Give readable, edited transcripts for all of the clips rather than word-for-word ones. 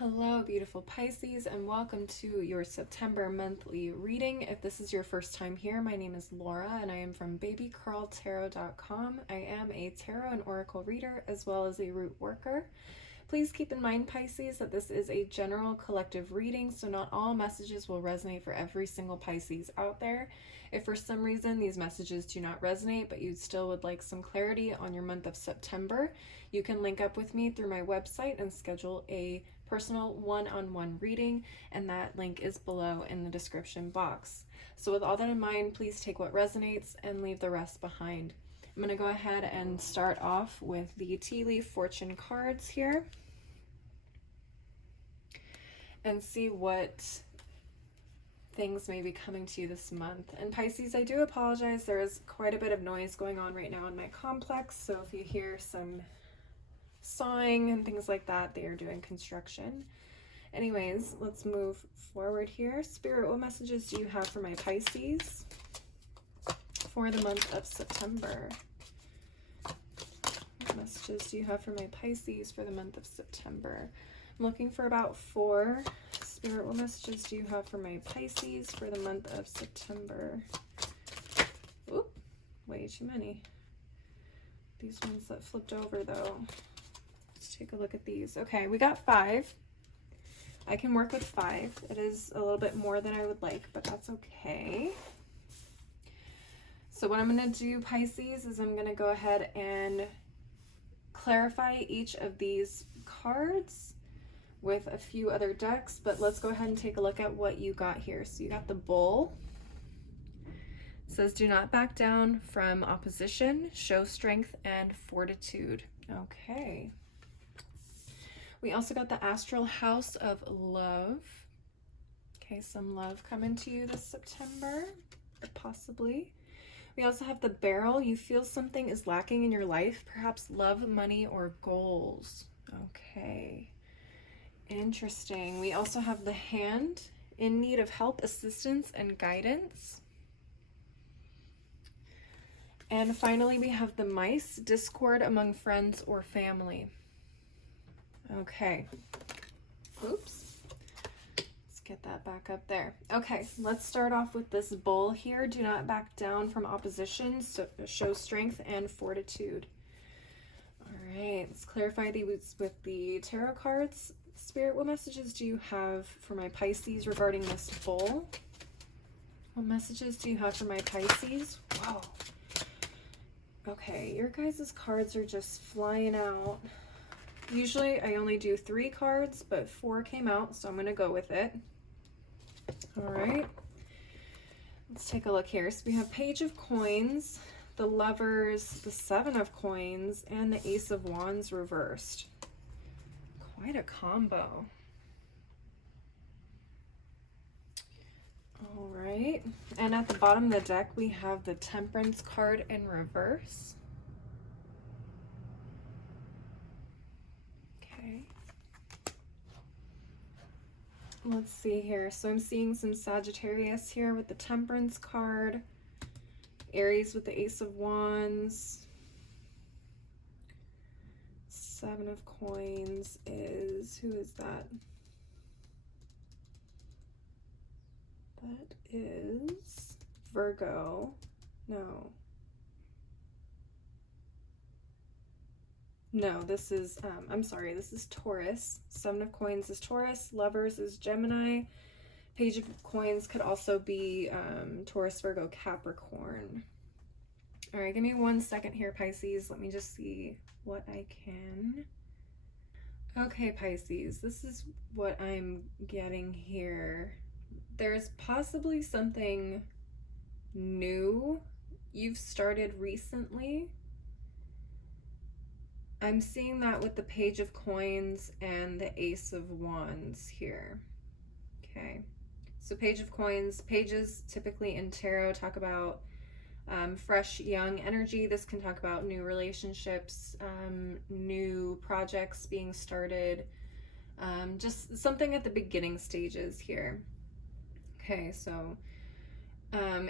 Hello, beautiful Pisces, and welcome to your September monthly reading. If this is your first time here, my name is Laura, and I am from babycurltarot.com. I am a tarot and oracle reader, as well as a root worker. Please keep in mind, Pisces, that this is a general collective reading, so not all messages will resonate for every single Pisces out there. If for some reason these messages do not resonate, but you still would like some clarity on your month of September, you can link up with me through my website and schedule a personal one-on-one reading, and that link is below in the description box. So with all that in mind, please take what resonates and leave the rest behind. I'm going to go ahead and start off with the tea leaf fortune cards here and see what things may be coming to you this month. And Pisces, I do apologize, there is quite a bit of noise going on right now in my complex, so if you hear some sawing and things like that, they are doing construction. Anyways, let's move forward here. Spirit, what messages do you have for my Pisces for the month of September? What messages do you have for my Pisces for the month of September? I'm looking for about 4. Spirit, what messages do you have for my Pisces for the month of September? Oop, way too many. These ones that flipped over though. Let's take a look at these. Okay, we got 5. I can work with 5. It is a little bit more than I would like, but that's okay. So what I'm going to do, Pisces, is I'm going to go ahead and clarify each of these cards with a few other decks, but let's go ahead and take a look at what you got here. So you got the Bull. It says, do not back down from opposition, show strength and fortitude. Okay. We also got the Astral House of Love. Okay, some love coming to you this September, possibly. We also have the Barrel. You feel something is lacking in your life, perhaps love, money, or goals. Okay, interesting. We also have the Hand, in need of help, assistance, and guidance. And finally, we have the Mice, discord among friends or family. Okay, oops, let's get that back up there. Okay, let's start off with this Bull here. Do not back down from opposition, so show strength and fortitude. All right, let's clarify these with the tarot cards. Spirit, what messages do you have for my Pisces regarding this Bull? What messages do you have for my Pisces? Whoa. Okay, your guys' cards are just flying out. Usually I only do 3 cards, but 4 came out, so I'm going to go with it. All right. Let's take a look here. So we have Page of Coins, the Lovers, the 7 of Coins, and the Ace of Wands reversed. Quite a combo. All right. And at the bottom of the deck, we have the Temperance card in reverse. Let's see here. So I'm seeing some Sagittarius here with the Temperance card, Aries with the Ace of Wands, 7 of Coins is, who is that? That is Virgo. No, this is, I'm sorry, this is Taurus. 7 of Coins is Taurus. Lovers is Gemini. Page of Coins could also be Taurus, Virgo, Capricorn. All right, give me 1 second here, Pisces. Let me just see what I can. Okay, Pisces, this is what I'm getting here. There's possibly something new you've started recently. I'm seeing that with the Page of Coins and the Ace of Wands here. Okay, so Page of Coins, pages typically in tarot talk about fresh, young energy. This can talk about new relationships, new projects being started, just something at the beginning stages here. Okay, so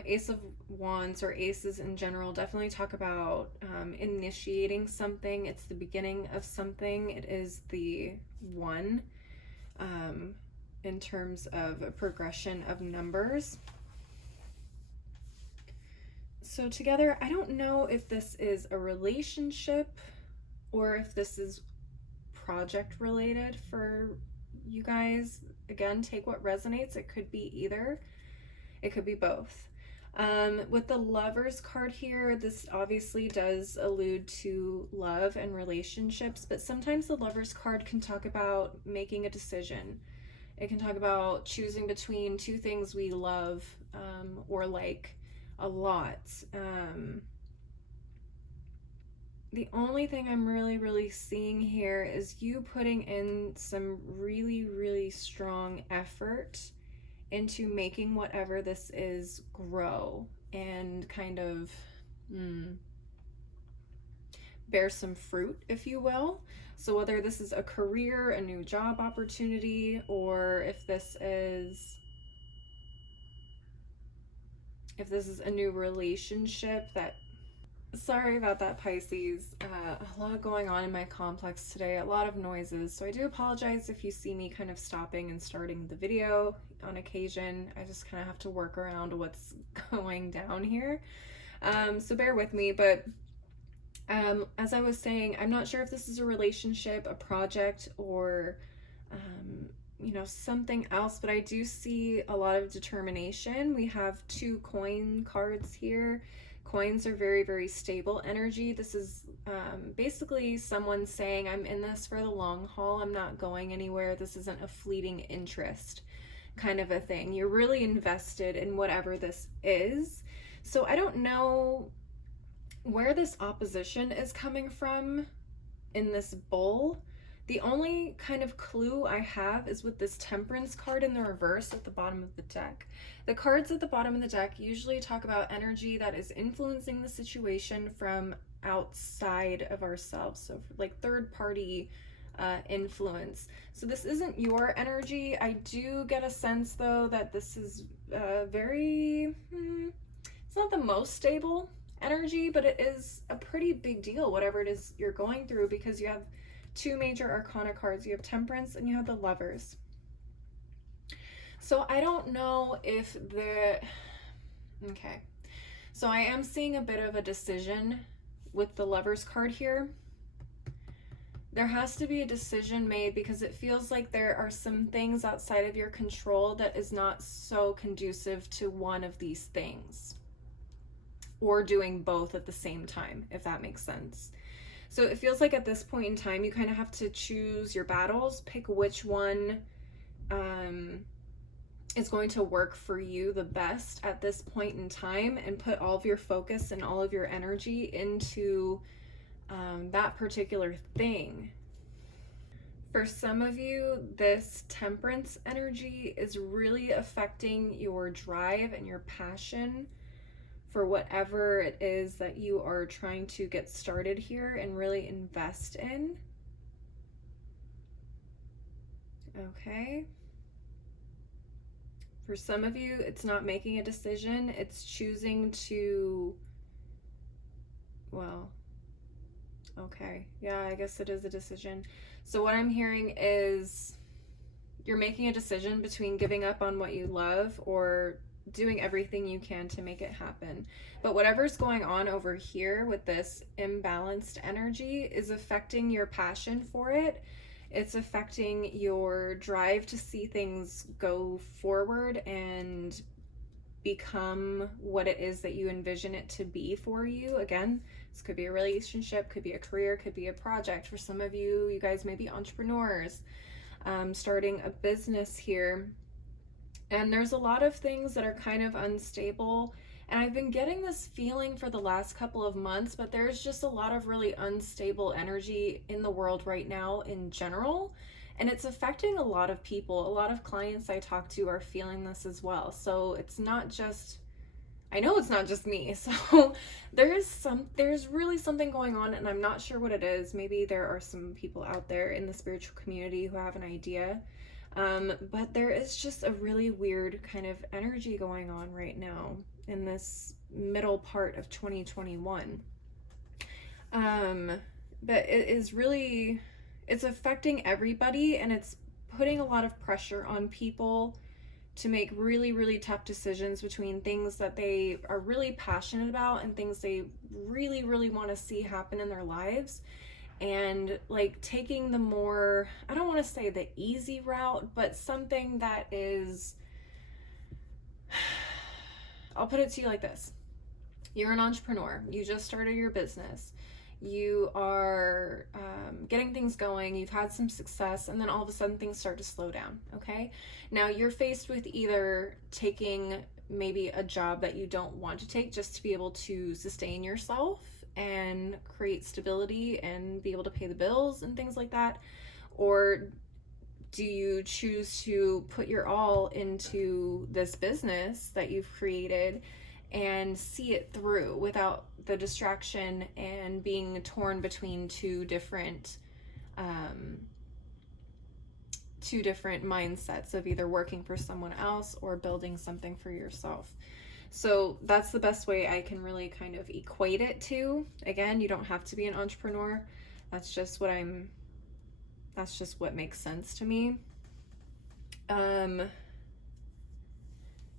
Ace of Wands, or aces in general, definitely talk about initiating something. It's the beginning of something. It is the one. in terms of a progression of numbers. So together, I don't know if this is a relationship or if this is project related for you guys. Again, take what resonates. It could be either. It could be both. With the Lovers card here, this obviously does allude to love and relationships, but sometimes the Lovers card can talk about making a decision. It can talk about choosing between two things we love or like a lot. The only thing I'm really seeing here is you putting in some really strong effort into making whatever this is grow and kind of bear some fruit, if you will. So whether this is a career, a new job opportunity, or if this is a new relationship that, sorry about that, Pisces. A lot going on in my complex today, a lot of noises. So I do apologize if you see me kind of stopping and starting the video on occasion. I just kind of have to work around what's going down here. So bear with me, but as I was saying, I'm not sure if this is a relationship, a project, or something else, but I do see a lot of determination. We have 2 coin cards here. Coins are very stable energy. This is basically someone saying, I'm in this for the long haul. I'm not going anywhere. This isn't a fleeting interest kind of a thing. You're really invested in whatever this is. So I don't know where this opposition is coming from in this bull. The only kind of clue I have is with this Temperance card in the reverse at the bottom of the deck. The cards at the bottom of the deck usually talk about energy that is influencing the situation from outside of ourselves, so like third party influence. So this isn't your energy. I do get a sense though that this is it's not the most stable energy, but it is a pretty big deal, whatever it is you're going through, because you have 2 major arcana cards. You have Temperance and you have the Lovers. So I don't know if okay. So I am seeing a bit of a decision with the Lovers card here. There has to be a decision made because it feels like there are some things outside of your control that is not so conducive to one of these things, or doing both at the same time, if that makes sense. So it feels like at this point in time, you kind of have to choose your battles, pick which one is going to work for you the best at this point in time, and put all of your focus and all of your energy into that particular thing. For some of you, this Temperance energy is really affecting your drive and your passion for whatever it is that you are trying to get started here and really invest in. Okay. For some of you, it's not making a decision. It's choosing to, well, okay. Yeah, I guess it is a decision. So what I'm hearing is you're making a decision between giving up on what you love or doing everything you can to make it happen. But whatever's going on over here with this imbalanced energy is affecting your passion for it. It's affecting your drive to see things go forward and become what it is that you envision it to be for you. Again, this could be a relationship, could be a career, could be a project. For some of you, you guys may be entrepreneurs, starting a business here. And there's a lot of things that are kind of unstable. And I've been getting this feeling for the last couple of months, but there's just a lot of really unstable energy in the world right now in general. And it's affecting a lot of people. A lot of clients I talk to are feeling this as well. So it's not just, I know it's not just me. So there's really something going on, and I'm not sure what it is. Maybe there are some people out there in the spiritual community who have an idea. But there is just a really weird kind of energy going on right now in this middle part of 2021. But it is really, it's affecting everybody, and it's putting a lot of pressure on people to make really, really tough decisions between things that they are really passionate about and things they really, really want to see happen in their lives. And like taking the more, I don't want to say the easy route, but something that is, I'll put it to you like this. You're an entrepreneur. You just started your business. You are getting things going. You've had some success, and then all of a sudden things start to slow down. Okay. Now you're faced with either taking maybe a job that you don't want to take just to be able to sustain yourself and create stability and be able to pay the bills and things like that, or do you choose to put your all into this business that you've created and see it through without the distraction and being torn between two different mindsets of either working for someone else or building something for yourself? So that's the best way I can really kind of equate it to. Again, you don't have to be an entrepreneur. That's just what makes sense to me.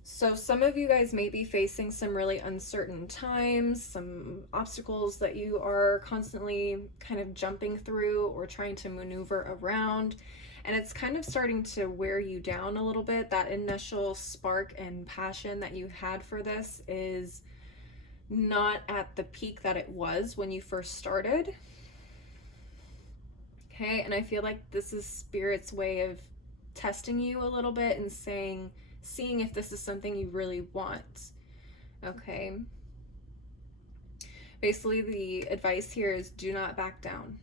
So some of you guys may be facing some really uncertain times, some obstacles that you are constantly kind of jumping through or trying to maneuver around. And it's kind of starting to wear you down a little bit. That initial spark and passion that you had for this is not at the peak that it was when you first started. Okay, and I feel like this is Spirit's way of testing you a little bit and seeing if this is something you really want. Okay. Basically, the advice here is do not back down.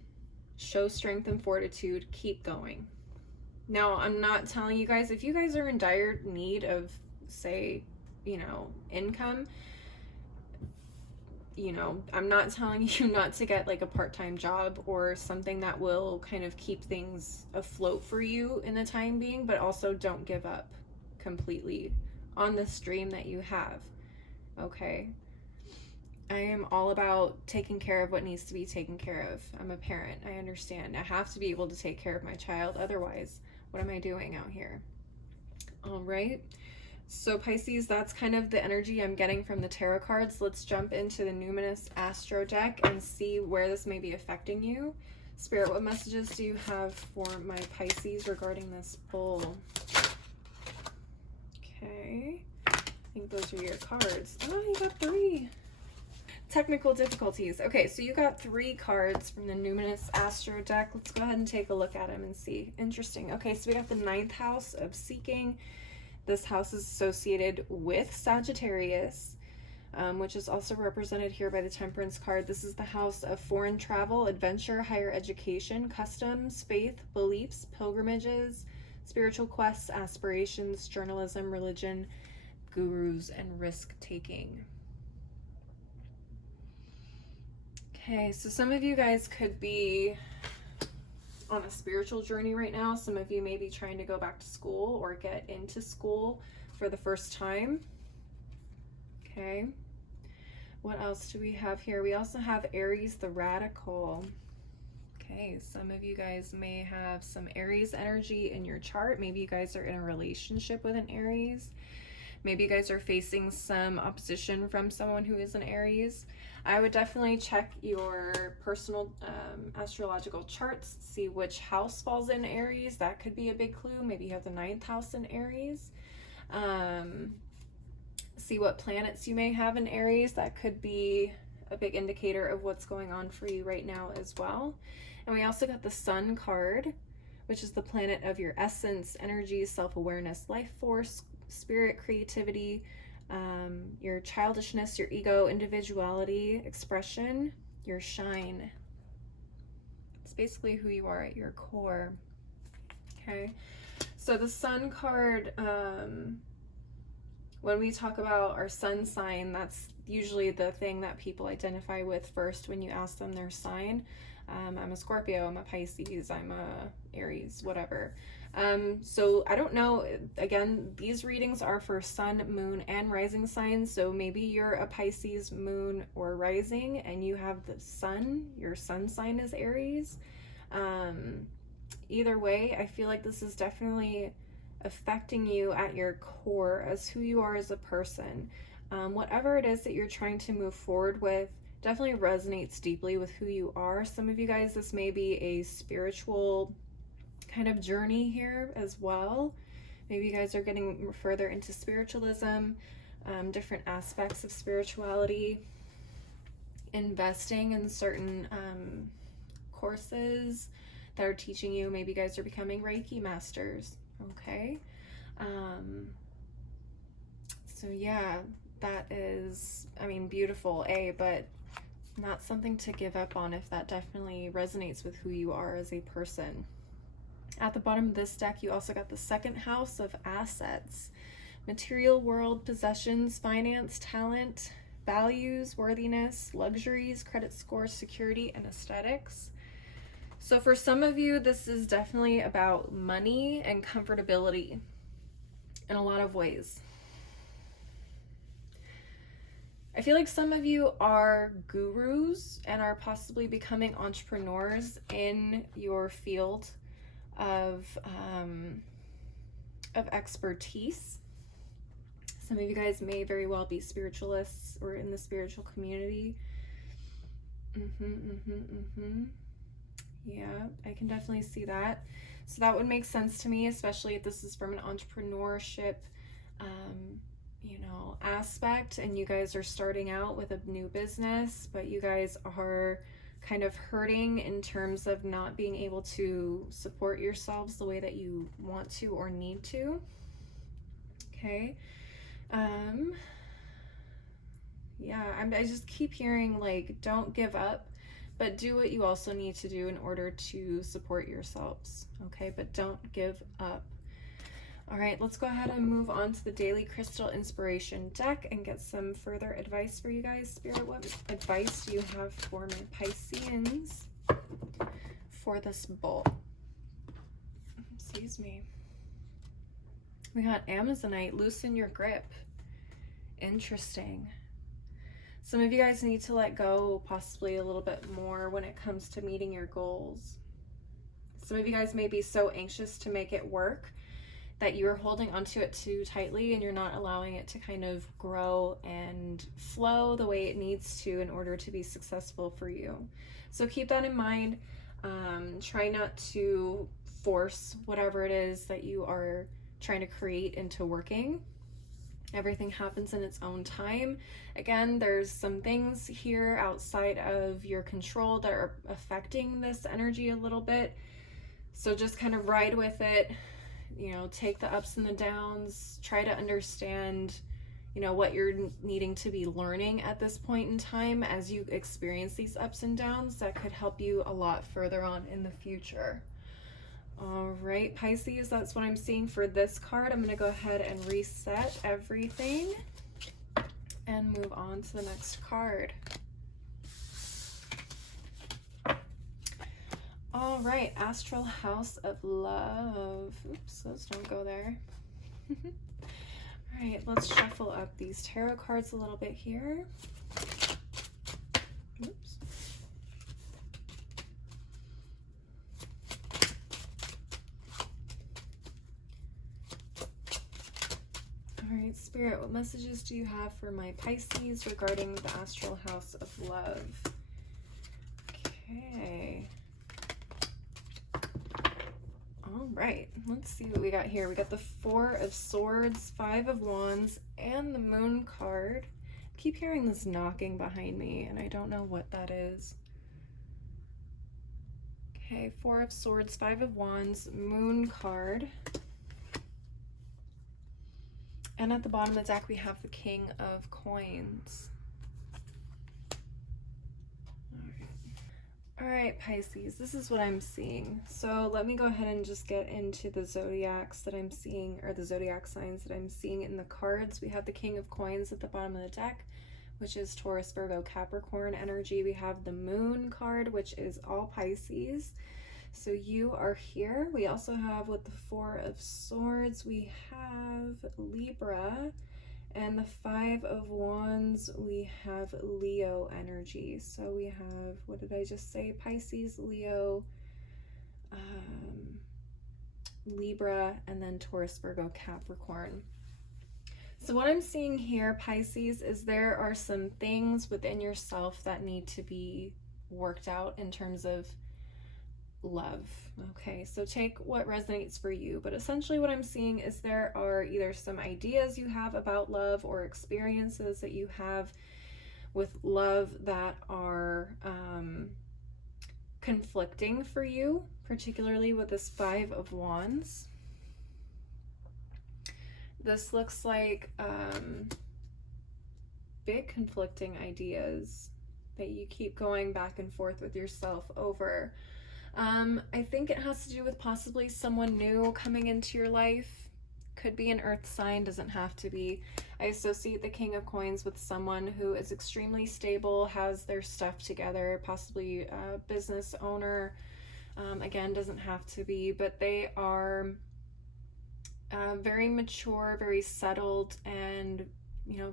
Show strength and fortitude. Keep going. Now, I'm not telling you guys, if you guys are in dire need of, say, income, I'm not telling you not to get like a part-time job or something that will kind of keep things afloat for you in the time being, but also don't give up completely on this dream that you have. Okay. I am all about taking care of what needs to be taken care of. I'm a parent. I understand. I have to be able to take care of my child. Otherwise, what am I doing out here? All right. So Pisces, that's kind of the energy I'm getting from the tarot cards. Let's jump into the Numinous Astro deck and see where this may be affecting you. Spirit, what messages do you have for my Pisces regarding this bull? Okay. I think those are your cards. Oh, you got 3. Technical difficulties. Okay, so you got 3 cards from the Numinous Astro deck. Let's go ahead and take a look at them and see. Interesting. Okay, so we got the 9th house of seeking. This house is associated with Sagittarius, which is also represented here by the Temperance card. This is the house of foreign travel, adventure, higher education, customs, faith, beliefs, pilgrimages, spiritual quests, aspirations, journalism, religion, gurus, and risk-taking. Okay, so some of you guys could be on a spiritual journey right now. Some of you may be trying to go back to school or get into school for the first time. Okay. What else do we have here? We also have Aries the Radical. Okay, some of you guys may have some Aries energy in your chart. Maybe you guys are in a relationship with an Aries. Maybe you guys are facing some opposition from someone who is an Aries. I would definitely check your personal astrological charts, see which house falls in Aries. That could be a big clue. Maybe you have the 9th house in Aries. See what planets you may have in Aries. That could be a big indicator of what's going on for you right now as well. And we also got the Sun card, which is the planet of your essence, energy, self-awareness, life force, spirit, creativity, your childishness, your ego, individuality, expression, your shine. It's basically who you are at your core. Okay, so the Sun card, when we talk about our sun sign, that's usually the thing that people identify with first when you ask them their sign. I'm a Scorpio, I'm a Pisces, I'm a Aries, whatever. So I don't know, again, these readings are for sun, moon, and rising signs. So maybe you're a Pisces moon or rising and you have the sun, your sun sign is Aries. Either way, I feel like this is definitely affecting you at your core as who you are as a person. Whatever it is that you're trying to move forward with definitely resonates deeply with who you are. Some of you guys, this may be a spiritual kind of journey here as well. Maybe you guys are getting further into spiritualism, different aspects of spirituality, investing in certain courses that are teaching you. Maybe you guys are becoming Reiki masters, okay? So yeah, that is, I mean, beautiful, but not something to give up on if that definitely resonates with who you are as a person. At the bottom of this deck, you also got the second house of assets, material world, possessions, finance, talent, values, worthiness, luxuries, credit scores, security, and aesthetics. So for some of you, this is definitely about money and comfortability in a lot of ways. I feel like some of you are gurus and are possibly becoming entrepreneurs in your field of expertise. Some of you guys may very well be spiritualists or in the spiritual community. Yeah, I can definitely see that. So that would make sense to me, especially if this is from an entrepreneurship aspect, and you guys are starting out with a new business, but you guys are kind of hurting in terms of not being able to support yourselves the way that you want to or need to. Okay. Yeah, I just keep hearing like, don't give up, but do what you also need to do in order to support yourselves. Okay, but don't give up. All right, let's go ahead and move on to the Daily Crystal Inspiration deck and get some further advice for you guys. Spirit, what advice do you have for my Pisceans for this bowl? Excuse me. We got Amazonite, loosen your grip. Interesting. Some of you guys need to let go possibly a little bit more when it comes to meeting your goals. Some of you guys may be so anxious to make it work that you're holding onto it too tightly and you're not allowing it to kind of grow and flow the way it needs to in order to be successful for you. So keep that in mind. Try not to force whatever it is that you are trying to create into working. Everything happens in its own time. Again, there's some things here outside of your control that are affecting this energy a little bit. So just kind of ride with it. Take the ups and the downs, try to understand, what you're needing to be learning at this point in time as you experience these ups and downs. That could help you a lot further on in the future. All right, Pisces, that's what I'm seeing for this card. I'm going to go ahead and reset everything and move on to the next card. All right, Astral House of Love. Oops, those don't go there. All right, let's shuffle up these tarot cards a little bit here. Oops. All right, Spirit, what messages do you have for my Pisces regarding the Astral House of Love? Okay. All right, let's see what we got here. We got the Four of Swords, Five of Wands, and the Moon card. I keep hearing this knocking behind me, and I don't know what that is. Okay, Four of Swords, Five of Wands, Moon card. And at the bottom of the deck, we have the King of Coins. All right, Pisces, this is what I'm seeing. So let me go ahead and just get into the zodiacs that I'm seeing, or the zodiac signs that I'm seeing in the cards. We have the King of Coins at the bottom of the deck, which is Taurus, Virgo, Capricorn energy. We have the Moon card, which is all Pisces. So you are here. We also have with the Four of Swords, we have Libra. And the Five of Wands, we have Leo energy. So we have, what did I just say? Pisces, Leo, Libra, and then Taurus, Virgo, Capricorn. So what I'm seeing here, Pisces, is there are some things within yourself that need to be worked out in terms of love. Okay, so take what resonates for you, but essentially what I'm seeing is there are either some ideas you have about love or experiences that you have with love that are conflicting for you, particularly with this Five of Wands. This looks like big conflicting ideas that you keep going back and forth with yourself over. I think it has to do with possibly someone new coming into your life. Could be an earth sign, doesn't have to be. I associate the King of Coins with someone who is extremely stable, has their stuff together, possibly a business owner. Again, doesn't have to be, but they are very mature, very settled, and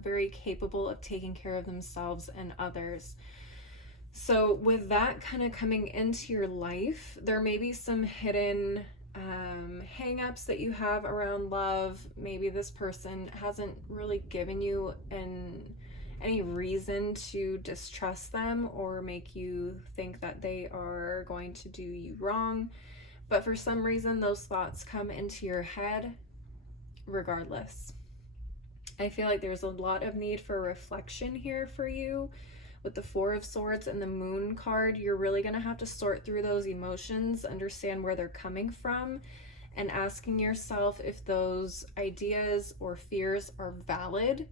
very capable of taking care of themselves and others. So with that kind of coming into your life, there may be some hidden hang-ups that you have around love. Maybe this person hasn't really given you any reason to distrust them or make you think that they are going to do you wrong. But for some reason, those thoughts come into your head regardless. I feel like there's a lot of need for reflection here for you. With the Four of Swords and the Moon card, you're really going to have to sort through those emotions, understand where they're coming from, and asking yourself if those ideas or fears are valid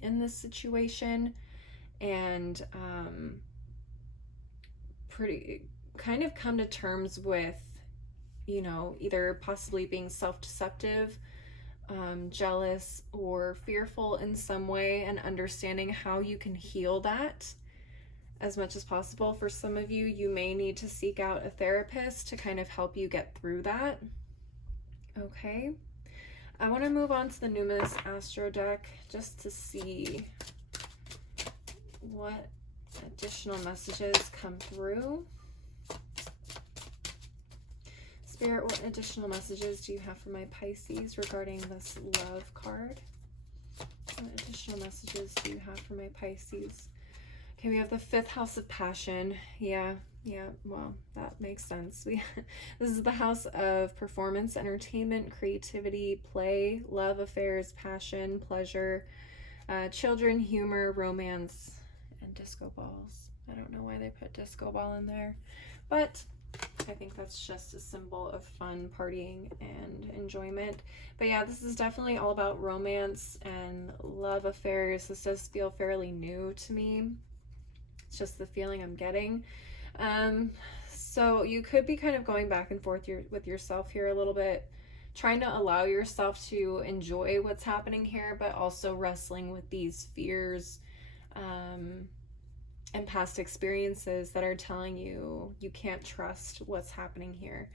in this situation, and pretty kind of come to terms with, either possibly being self-deceptive, jealous, or fearful in some way, and understanding how you can heal that as much as possible. For some of you, you may need to seek out a therapist to kind of help you get through that. Okay. I want to move on to the Numinous Astro deck just to see what additional messages come through. Spirit, what additional messages do you have for my Pisces regarding this love card? What additional messages do you have for my Pisces? Okay, we have the 5th house of passion. Yeah, well, that makes sense. This is the house of performance, entertainment, creativity, play, love affairs, passion, pleasure, children, humor, romance, and disco balls. I don't know why they put disco ball in there, but I think that's just a symbol of fun, partying, and enjoyment. But yeah, this is definitely all about romance and love affairs. This does feel fairly new to me. It's just the feeling I'm getting. So you could be kind of going back and forth with yourself here a little bit, trying to allow yourself to enjoy what's happening here, but also wrestling with these fears and past experiences that are telling you you can't trust what's happening here.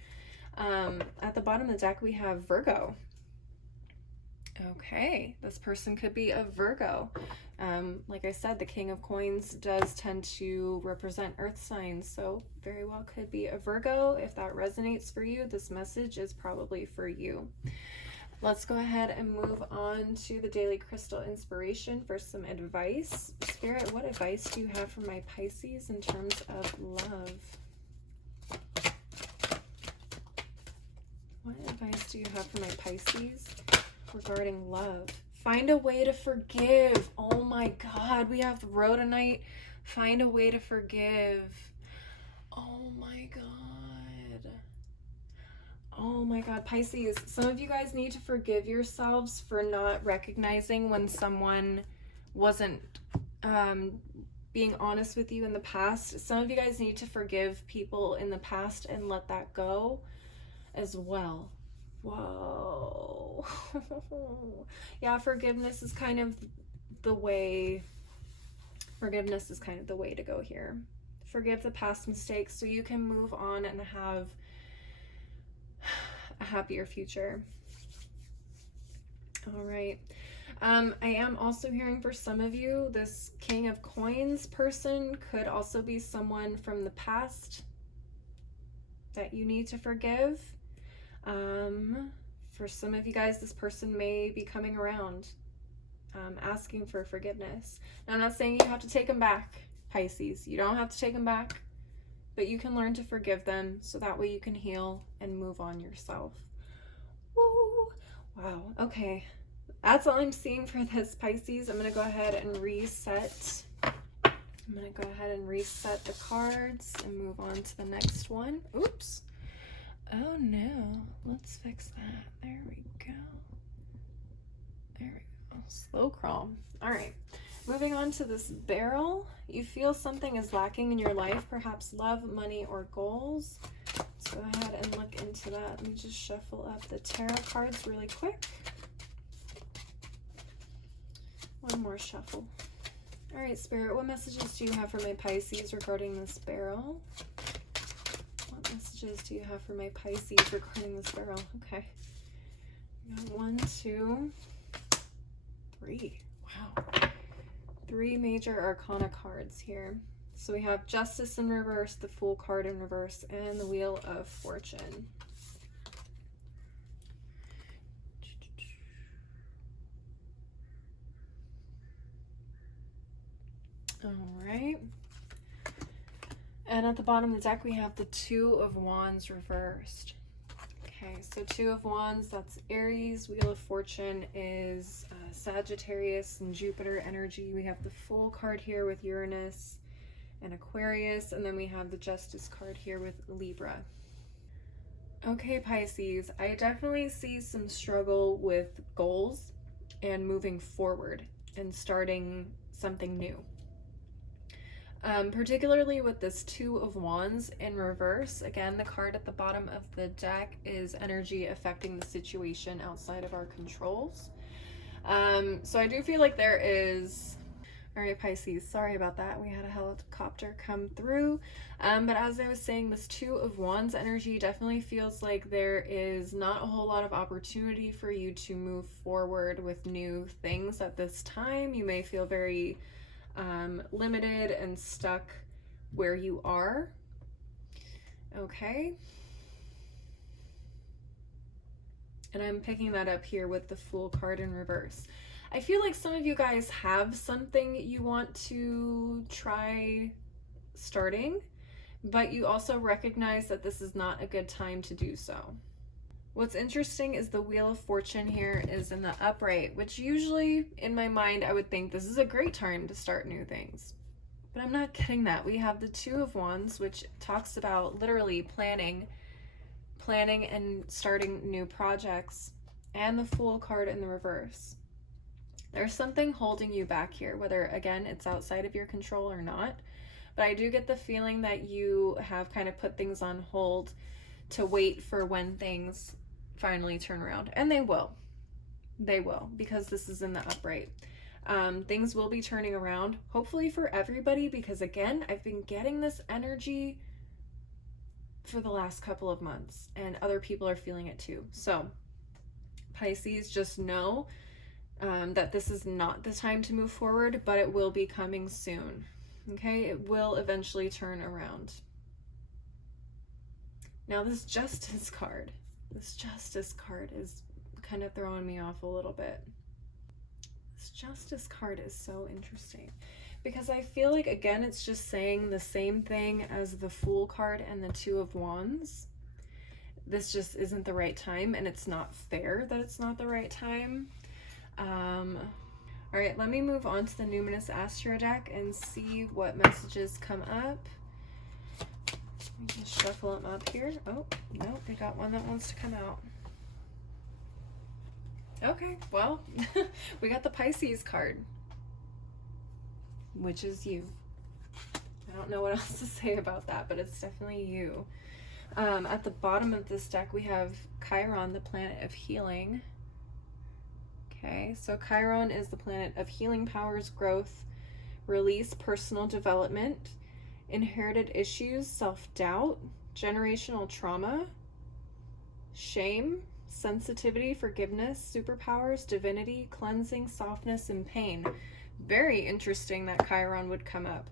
At the bottom of the deck, we have Virgo. Okay, this person could be a Virgo. Like I said, the King of Coins does tend to represent earth signs, so very well could be a Virgo. If that resonates for you, this message is probably for you. Let's go ahead and move on to the Daily Crystal Inspiration for some advice. Spirit, what advice do you have for my Pisces in terms of love? What advice do you have for my Pisces regarding love? Find a way to forgive. Oh my God, we have Rhodonite. Find a way to forgive. Oh my God. Oh my God, Pisces, some of you guys need to forgive yourselves for not recognizing when someone wasn't being honest with you in the past. Some of you guys need to forgive people in the past and let that go as well. Whoa. Yeah, forgiveness is kind of the way to go here. Forgive the past mistakes so you can move on and have a happier future. All right. I am also hearing for some of you, this King of Coins person could also be someone from the past that you need to forgive. For some of you guys, this person may be coming around, asking for forgiveness. Now, I'm not saying you have to take them back, Pisces. You don't have to take them back, but you can learn to forgive them so that way you can heal and move on yourself. Woo! Wow. Okay. That's all I'm seeing for this, Pisces. I'm going to go ahead and reset. I'm going to go ahead and reset the cards and move on to the next one. Oops. Oh no. Let's fix that. There we go. There we go. Slow crawl. All right. Moving on to this barrel. You feel something is lacking in your life, perhaps love, money, or goals. Let's go ahead and look into that. Let me just shuffle up the tarot cards really quick. One more shuffle. All right, Spirit, what messages do you have for my Pisces regarding this barrel? What messages do you have for my Pisces regarding this barrel? Okay. We got 1, 2, 3. Wow. 3 major arcana cards here. So we have Justice in reverse, the Fool card in reverse, and the Wheel of Fortune. All right. And at the bottom of the deck, we have the Two of Wands reversed. Okay, so Two of Wands, that's Aries. Wheel of Fortune is Sagittarius and Jupiter energy. We have the Fool card here with Uranus and Aquarius, and then we have the Justice card here with Libra. Okay, Pisces, I definitely see some struggle with goals and moving forward and starting something new. Particularly with this Two of Wands in reverse. Again, the card at the bottom of the deck is energy affecting the situation outside of our controls. So I do feel like there is... All right, Pisces, sorry about that. We had a helicopter come through. But as I was saying, this Two of Wands energy definitely feels like there is not a whole lot of opportunity for you to move forward with new things at this time. You may feel very limited and stuck where you are. Okay. And I'm picking that up here with the Fool card in reverse. I feel like some of you guys have something you want to try starting, but you also recognize that this is not a good time to do so. What's interesting is the Wheel of Fortune here is in the upright, which usually in my mind I would think this is a great time to start new things. But I'm not getting that. We have the Two of Wands, which talks about literally planning and starting new projects, and the Fool card in the reverse. There's something holding you back here, whether, again, it's outside of your control or not. But I do get the feeling that you have kind of put things on hold to wait for when things finally turn around. And they will. They will, because this is in the upright. Things will be turning around, hopefully for everybody, because, again, I've been getting this energy for the last couple of months, and other people are feeling it too. So, Pisces, just know that this is not the time to move forward, but it will be coming soon. Okay, it will eventually turn around. Now this Justice card is kind of throwing me off a little bit. This Justice card is so interesting because I feel like, again, it's just saying the same thing as the Fool card and the Two of Wands. This just isn't the right time, and it's not fair that it's not the right time. All right, let me move on to the Numinous Astro deck and see what messages come up. Let me just shuffle them up here. Oh, no, we got one that wants to come out. Okay, well, we got the Pisces card, which is you. I don't know what else to say about that, but it's definitely you. At the bottom of this deck, we have Chiron, the planet of healing. Okay, so Chiron is the planet of healing powers, growth, release, personal development, inherited issues, self-doubt, generational trauma, shame, sensitivity, forgiveness, superpowers, divinity, cleansing, softness, and pain. Very interesting that Chiron would come up.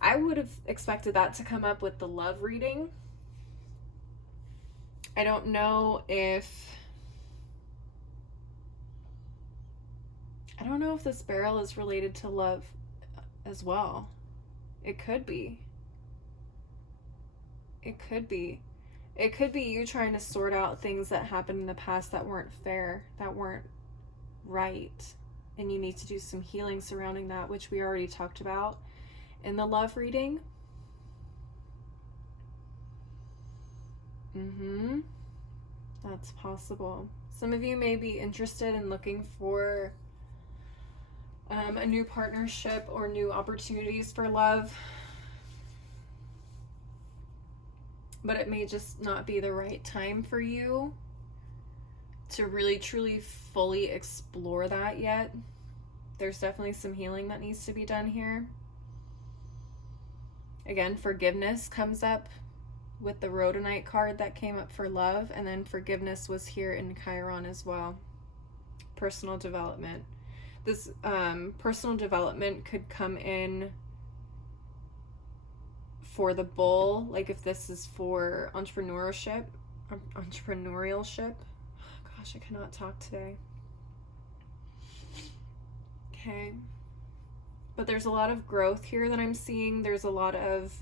I would have expected that to come up with the love reading. I don't know if this barrel is related to love as well. It could be. It could be. It could be you trying to sort out things that happened in the past that weren't fair, that weren't right. And you need to do some healing surrounding that, which we already talked about in the love reading. That's possible. Some of you may be interested in looking for a new partnership or new opportunities for love, but it may just not be the right time for you to really truly fully explore that yet. There's definitely some healing that needs to be done here. Again, forgiveness comes up with the Rhodonite card that came up for love, and then forgiveness was here in Chiron as well. Personal development. This personal development could come in for the bull, like if this is for entrepreneurship. Gosh, I cannot talk today. Okay. But there's a lot of growth here that I'm seeing. There's a lot of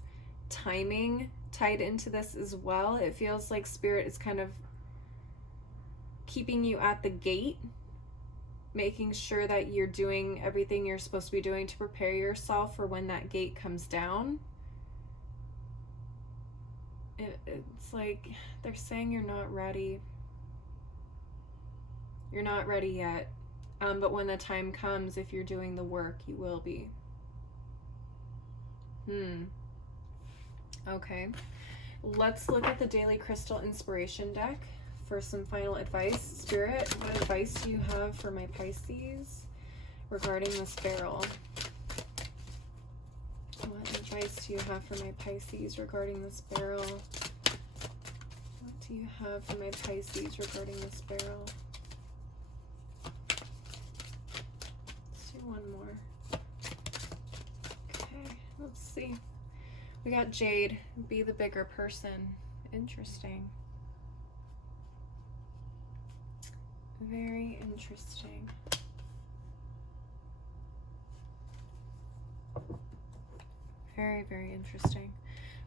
timing tied into this as well. It feels like Spirit is kind of keeping you at the gate, making sure that you're doing everything you're supposed to be doing to prepare yourself for when that gate comes down. It's like they're saying you're not ready. You're not ready yet. But when the time comes, if you're doing the work, you will be. Okay. Let's look at the Daily Crystal Inspiration deck for some final advice. Spirit, what advice do you have for my Pisces regarding this barrel? What advice do you have for my Pisces regarding this barrel? What do you have for my Pisces regarding this barrel? Let's do one more. Okay, let's see. We got Jade, be the bigger person. Interesting. Very interesting. Very, very interesting.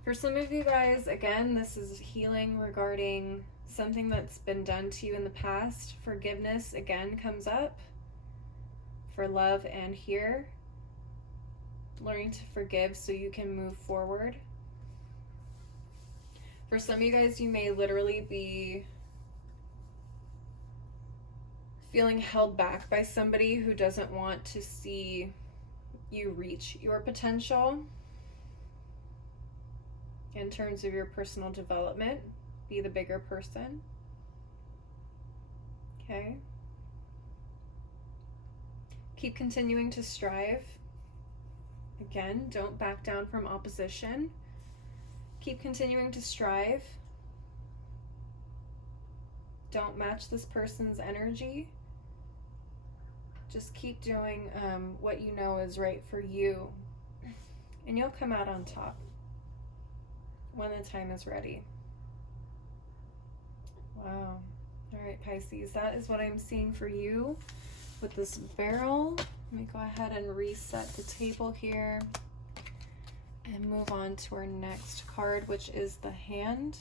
For some of you guys, again, this is healing regarding something that's been done to you in the past. Forgiveness, again, comes up for love and here. Learning to forgive so you can move forward. For some of you guys, you may literally be feeling held back by somebody who doesn't want to see you reach your potential in terms of your personal development. Be the bigger person. Okay. Keep continuing to strive. Again, don't back down from opposition. Keep continuing to strive. Don't match this person's energy. Just keep doing what you know is right for you. And you'll come out on top when the time is ready. Wow. All right, Pisces, that is what I'm seeing for you with this barrel. Let me go ahead and reset the table here and move on to our next card, which is the Hand.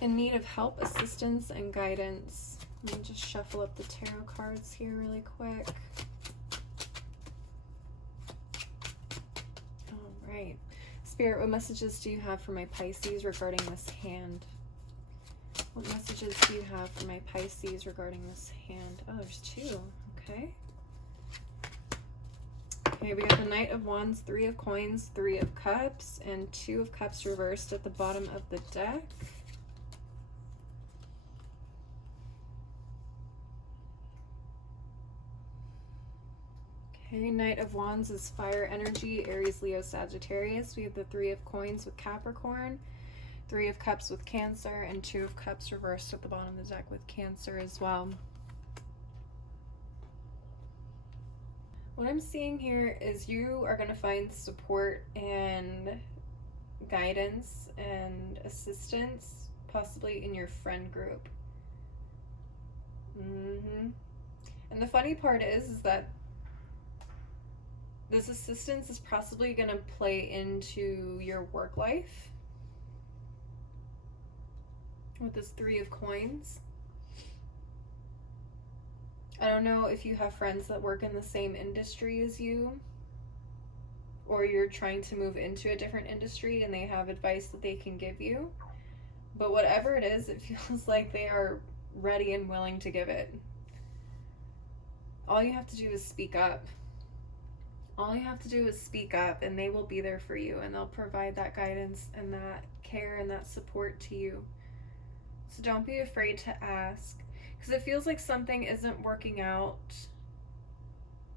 In need of help, assistance, and guidance. Let me just shuffle up the tarot cards here really quick. All right. Spirit, what messages do you have for my Pisces regarding this Hand? What messages do you have for my Pisces regarding this Hand? Oh, there's two. Okay. Okay, we got the Knight of Wands, Three of Coins, Three of Cups, and Two of Cups reversed at the bottom of the deck. Okay, Knight of Wands is fire energy, Aries, Leo, Sagittarius. We have the Three of Coins with Capricorn, Three of Cups with Cancer, and Two of Cups reversed at the bottom of the deck with Cancer as well. What I'm seeing here is you are going to find support and guidance and assistance possibly in your friend group. And the funny part is that this assistance is possibly going to play into your work life with this 3 of coins. I don't know if you have friends that work in the same industry as you, or you're trying to move into a different industry and they have advice that they can give you. But whatever it is, it feels like they are ready and willing to give it. All you have to do is speak up. All you have to do is speak up, and they will be there for you, and they'll provide that guidance and that care and that support to you. So don't be afraid to ask, because it feels like something isn't working out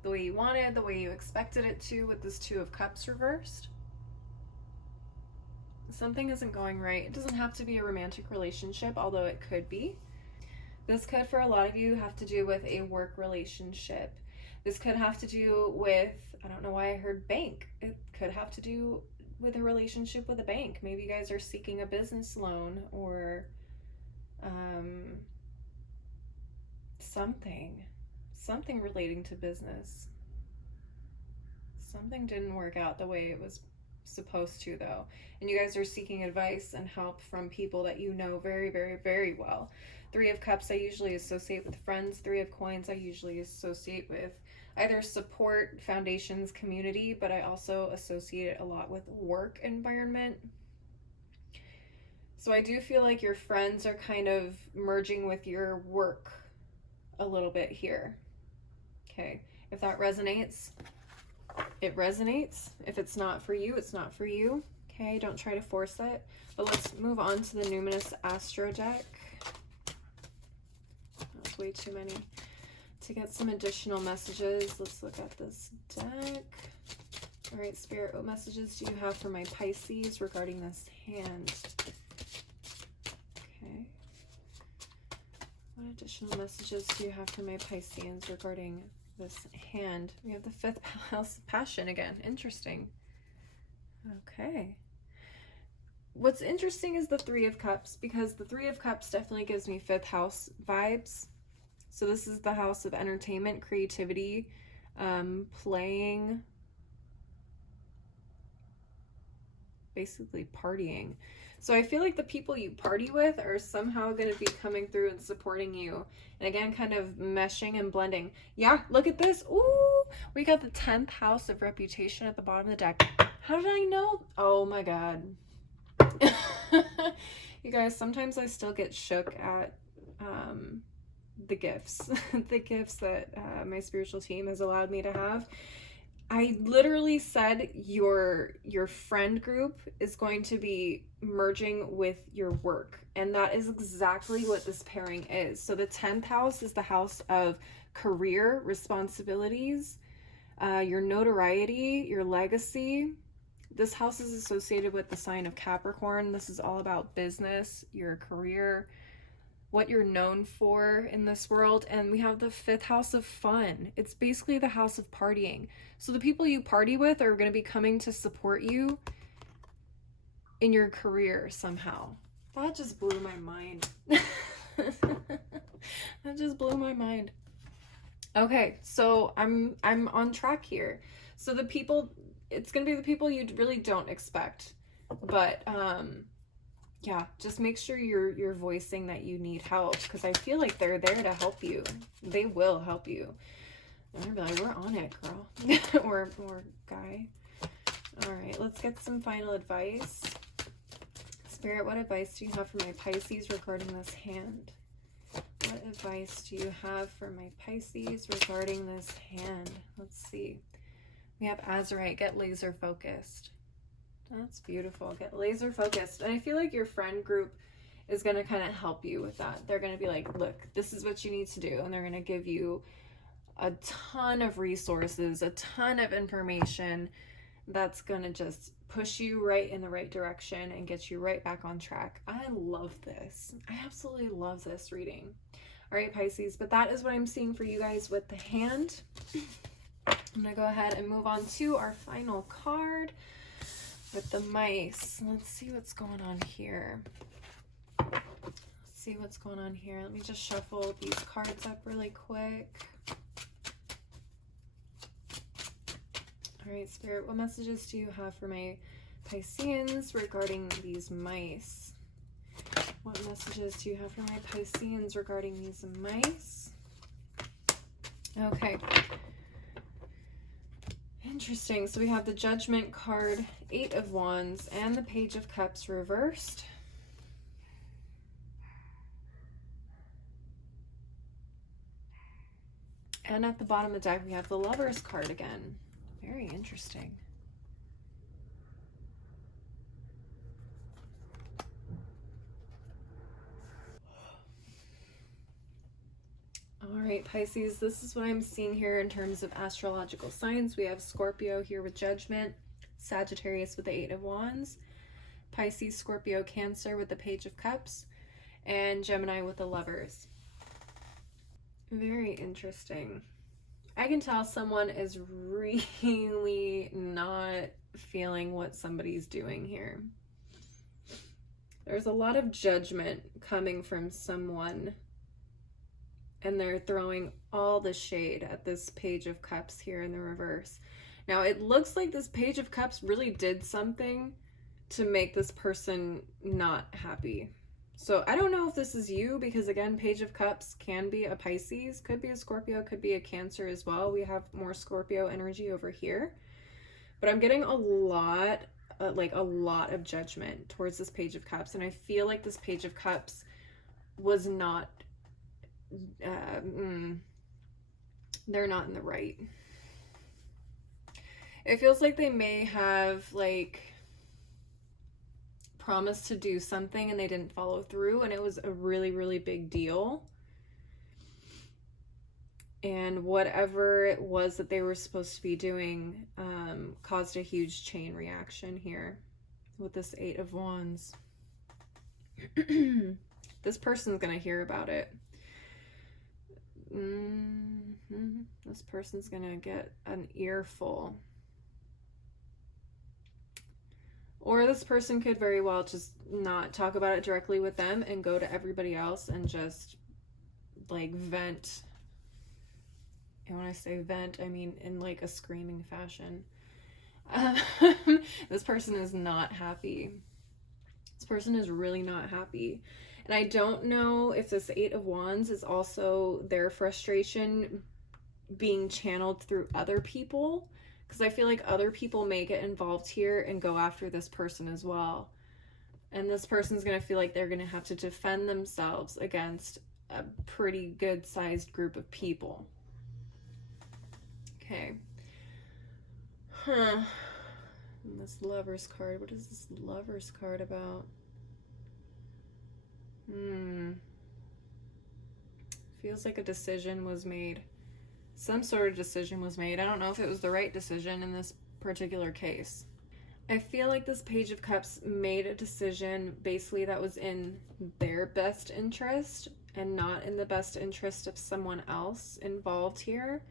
the way you wanted, the way you expected it to, with this 2 of Cups reversed. Something isn't going right. It doesn't have to be a romantic relationship, although it could be. This could, for a lot of you, have to do with a work relationship. This could have to do with, I don't know why I heard bank. It could have to do with a relationship with a bank. Maybe you guys are seeking a business loan, or something relating to business. Something didn't work out the way it was supposed to, though, and you guys are seeking advice and help from people that you know very, very, very well. 3 of Cups I usually associate with friends. 3 of Coins I usually associate with either support, foundations, community, but I also associate it a lot with work environment. So I do feel like your friends are kind of merging with your work a little bit here. Okay, if that resonates, it resonates. If it's not for you, it's not for you. Okay, don't try to force it. But let's move on to the Numinous Astro deck. That's way too many. To get some additional messages, let's look at this deck. All right, Spirit, what messages do you have for my Pisces regarding this hand? Okay. What additional messages do you have for my Pisceans regarding this hand? We have the 5th house of passion again. Interesting. Okay. What's interesting is the 3 of Cups, because the 3 of Cups definitely gives me 5th house vibes. So this is the house of entertainment, creativity, playing, basically partying. So I feel like the people you party with are somehow going to be coming through and supporting you. And again, kind of meshing and blending. Yeah, look at this. Ooh, we got the 10th house of reputation at the bottom of the deck. How did I know? Oh my God. You guys, sometimes I still get shook at the gifts, the gifts that my spiritual team has allowed me to have. I literally said your friend group is going to be merging with your work, and that is exactly what this pairing is. So the 10th house is the house of career, responsibilities, your notoriety, your legacy. This house is associated with the sign of Capricorn. This is all about business, your career, what you're known for in this world. And we have the 5th house of fun. It's basically the house of partying. So the people you party with are going to be coming to support you in your career somehow. That just blew my mind. That just blew my mind. Okay, so I'm on track here. So the people, it's going to be the people you really don't expect. But yeah, just make sure you're voicing that you need help, because I feel like they're there to help you. They will help you. I'm gonna be like, we're on it, girl. or guy. All right, let's get some final advice. Spirit, what advice do you have for my Pisces regarding this hand? What advice do you have for my Pisces regarding this hand? Let's see. We have Azurite, get laser focused. That's beautiful. Get laser focused. And I feel like your friend group is going to kind of help you with that. They're going to be like, look, this is what you need to do. And they're going to give you a ton of resources, a ton of information that's going to just push you right in the right direction and get you right back on track. I love this. I absolutely love this reading. All right, Pisces, but that is what I'm seeing for you guys with the hand. I'm going to go ahead and move on to our final card with the mice. Let's see what's going on here. see what's going on here. Let me just shuffle these cards up really quick. All right, Spirit, what messages do you have for my Pisceans regarding these mice? What messages do you have for my Pisceans regarding these mice? Okay. Interesting. So we have the Judgment card, 8 of Wands, and the Page of Cups reversed. And at the bottom of the deck, we have the Lovers card again. Very interesting. All right, Pisces, this is what I'm seeing here in terms of astrological signs. We have Scorpio here with Judgment, Sagittarius with the 8 of Wands, Pisces, Scorpio, Cancer with the Page of Cups, and Gemini with the Lovers. Very interesting. I can tell someone is really not feeling what somebody's doing here. There's a lot of judgment coming from someone, and they're throwing all the shade at this Page of Cups here in the reverse. Now, it looks like this Page of Cups really did something to make this person not happy. So I don't know if this is you, because again, Page of Cups can be a Pisces, could be a Scorpio, could be a Cancer as well. We have more Scorpio energy over here. But I'm getting a lot of judgment towards this Page of Cups. And I feel like this Page of Cups was not, they're not in the right. It feels like they may have promised to do something and they didn't follow through, and it was a really, really big deal. And whatever it was that they were supposed to be doing caused a huge chain reaction here with this 8 of Wands. This person's gonna hear about it. This person's gonna get an earful. Or this person could very well just not talk about it directly with them and go to everybody else and just vent. And when I say vent, I mean in a screaming fashion. This person is not happy. This person is really not happy. And I don't know if this 8 of Wands is also their frustration being channeled through other people, because I feel like other people may get involved here and go after this person as well. And this person's going to feel like they're going to have to defend themselves against a pretty good sized group of people. Okay. And this Lovers card, what is this Lovers card about? Feels like a decision was made. Some sort of decision was made. I don't know if it was the right decision in this particular case. I feel like this Page of Cups made a decision basically that was in their best interest and not in the best interest of someone else involved here,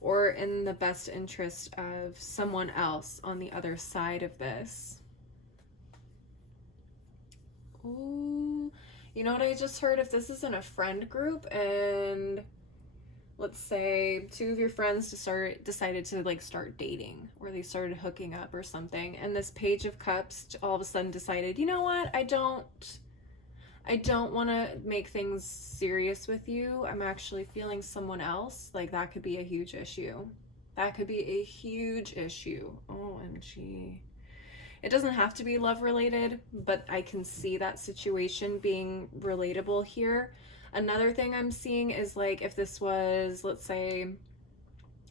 or in the best interest of someone else on the other side of this. Ooh, you know what I just heard? If this is in a friend group and let's say 2 of your friends decided to start dating, or they started hooking up or something, and this Page of Cups all of a sudden decided, you know what, I don't want to make things serious with you. I'm actually feeling someone else. That could be a huge issue. That could be a huge issue. OMG. It doesn't have to be love related, but I can see that situation being relatable here. Another thing I'm seeing is if this was, let's say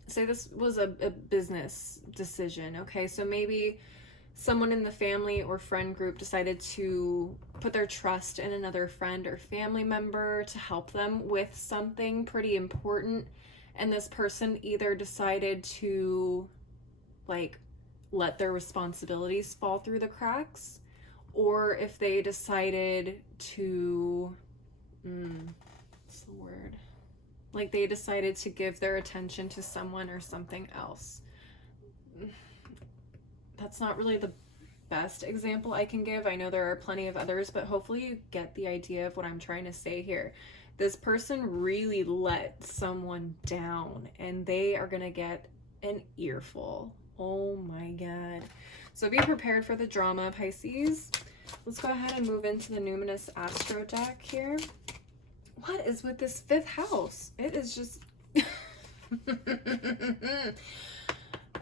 this was a business decision, okay? So maybe someone in the family or friend group decided to put their trust in another friend or family member to help them with something pretty important, and this person either decided to let their responsibilities fall through the cracks, or if they decided to what's the word? They decided to give their attention to someone or something else. That's not really the best example I can give. I know there are plenty of others, but hopefully you get the idea of what I'm trying to say here. This person really let someone down, and they are going to get an earful. Oh my God. So be prepared for the drama, Pisces. Let's go ahead and move into the Numinous Astro deck here. What is with this 5th house? It is just...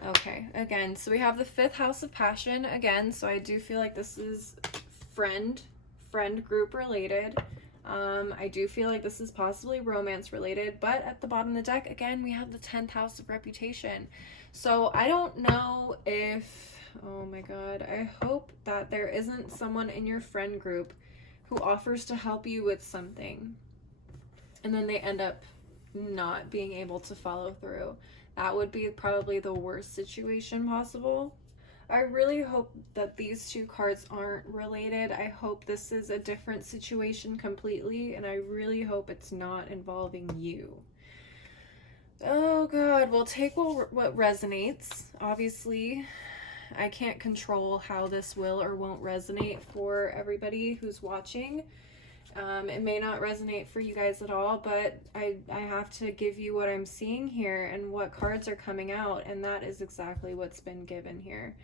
Okay, again, so we have the 5th house of passion again, so I do feel like this is friend group related. I do feel like this is possibly romance related, but at the bottom of the deck, again, we have the 10th house of reputation. So I don't know if, oh my God, I hope that there isn't someone in your friend group who offers to help you with something, and then they end up not being able to follow through. That would be probably the worst situation possible. I really hope that these 2 cards aren't related. I hope this is a different situation completely, and I really hope it's not involving you. Oh God, we'll take what resonates. Obviously, I can't control how this will or won't resonate for everybody who's watching. It may not resonate for you guys at all, but I have to give you what I'm seeing here and what cards are coming out, and that is exactly what's been given here.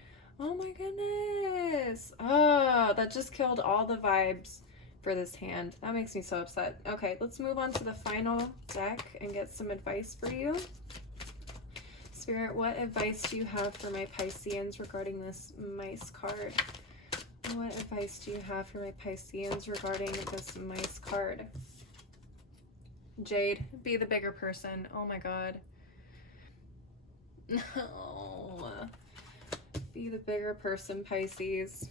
Oh my goodness. Oh, that just killed all the vibes for this hand. That makes me so upset. Okay, let's move on to the final deck and get some advice for you. Spirit, what advice do you have for my Pisceans regarding this mice card? What advice do you have for my Pisceans regarding this mice card? Jade, be the bigger person. Oh my God. No. Be the bigger person, Pisces.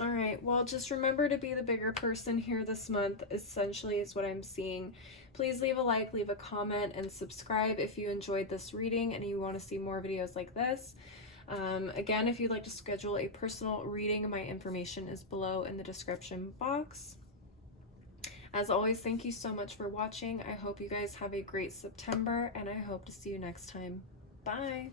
All right, well, just remember to be the bigger person here this month, essentially, is what I'm seeing. Please leave a like, leave a comment, and subscribe if you enjoyed this reading and you want to see more videos like this. Again, if you'd like to schedule a personal reading, my information is below in the description box. As always, thank you so much for watching. I hope you guys have a great September, and I hope to see you next time. Bye!